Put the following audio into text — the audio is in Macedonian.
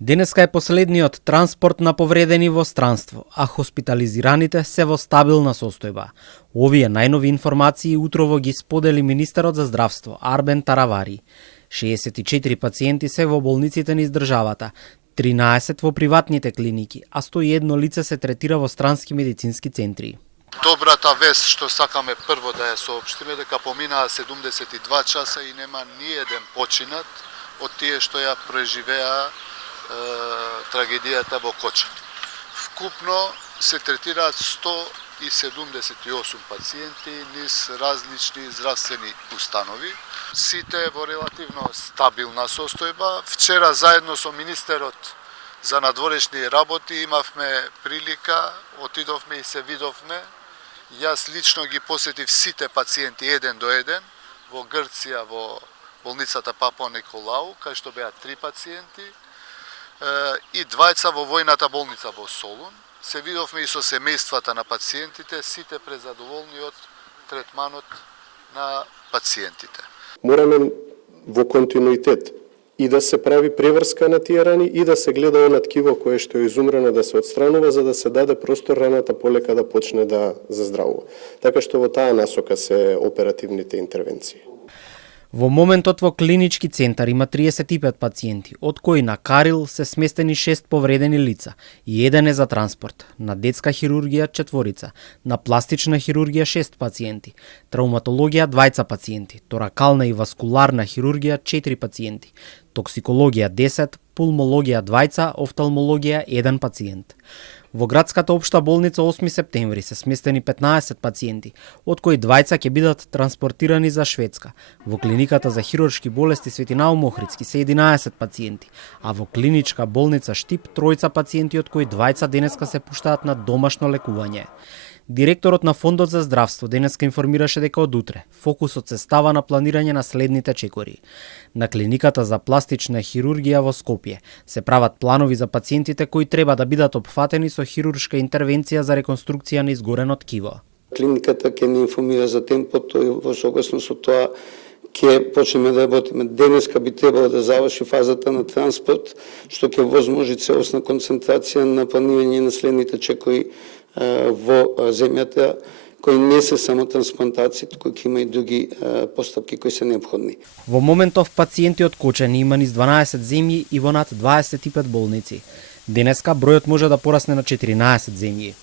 Денеска е последниот транспорт на повредени во странство, а хоспитализираните се во стабилна состојба. Овие најнови информации утрово ги сподели министерот за здравство Арбен Таравари. 64 пациенти се во болниците низ државата, 13 во приватните клиники, а 101 лице се третира во странски медицински центри. Добрата вест што сакаме прво да ја соопштиме дека поминаа 72 часа и нема ниеден починат од тие што ја преживеа трагедијата во Кочани. Вкупно се третираат 178 пациенти низ различни здравствени установи. Сите во релативно стабилна состојба. Вчера заедно со министерот за надворешни работи имавме прилика, отидовме и се видовме. Јас лично ги посетив сите пациенти еден до еден во Грција, во болницата Папа Николау, кај што беа 3 пациенти, и двајца во војната болница во Солун. Се видовме и со семејствата на пациентите, сите презадоволни од третманот на пациентите. Мораме во континуитет и да се прави преврска на тие рани и да се гледа на ткиво кое што е изумрено да се отстранува за да се даде простор раната полека да почне да заздравува. Така што во таа насока се оперативните интервенции. Во моментот во клинички центар има 35 пациенти, од кои на Карил се сместени 6 повредени лица и еден е за транспорт. На детска хирургија 4, на пластична хирургија 6 пациенти, травматологија 2 пациенти, торакална и васкуларна хирургија 4 пациенти, токсикологија 10, пулмологија 2, офталмологија 1 пациент. Во градската општа болница 8 септември се сместени 15 пациенти, од кои 2 ќе бидат транспортирани за Шведска. Во клиниката за хируршки болести Свети Наум Охридски се 11 пациенти, а во клиничка болница Штип 3 пациенти, од кои 2 денеска се пуштаат на домашно лекување. Директорот на Фондот за здравство денеска информираше дека од утре фокусот се става на планирање на следните чекори. На клиниката за пластична хирургија во Скопје се прават планови за пациентите кои треба да бидат опфатени со хируршка интервенција за реконструкција на изгорено ткиво. Клиниката ќе ни информира за темпото и во согласност со тоа ќе почнеме да работиме. Денеска би требало да заврши фазата на транспорт, што ќе возможи целосна концентрација на планирање на следните чекори во земјата, кои не се само трансплантации, туку ќе има и други постапки кои се необходни. Во моментов пациенти од Кочани има низ 12 земји и во над 25 болници. Денеска бројот може да порасне на 14 земји.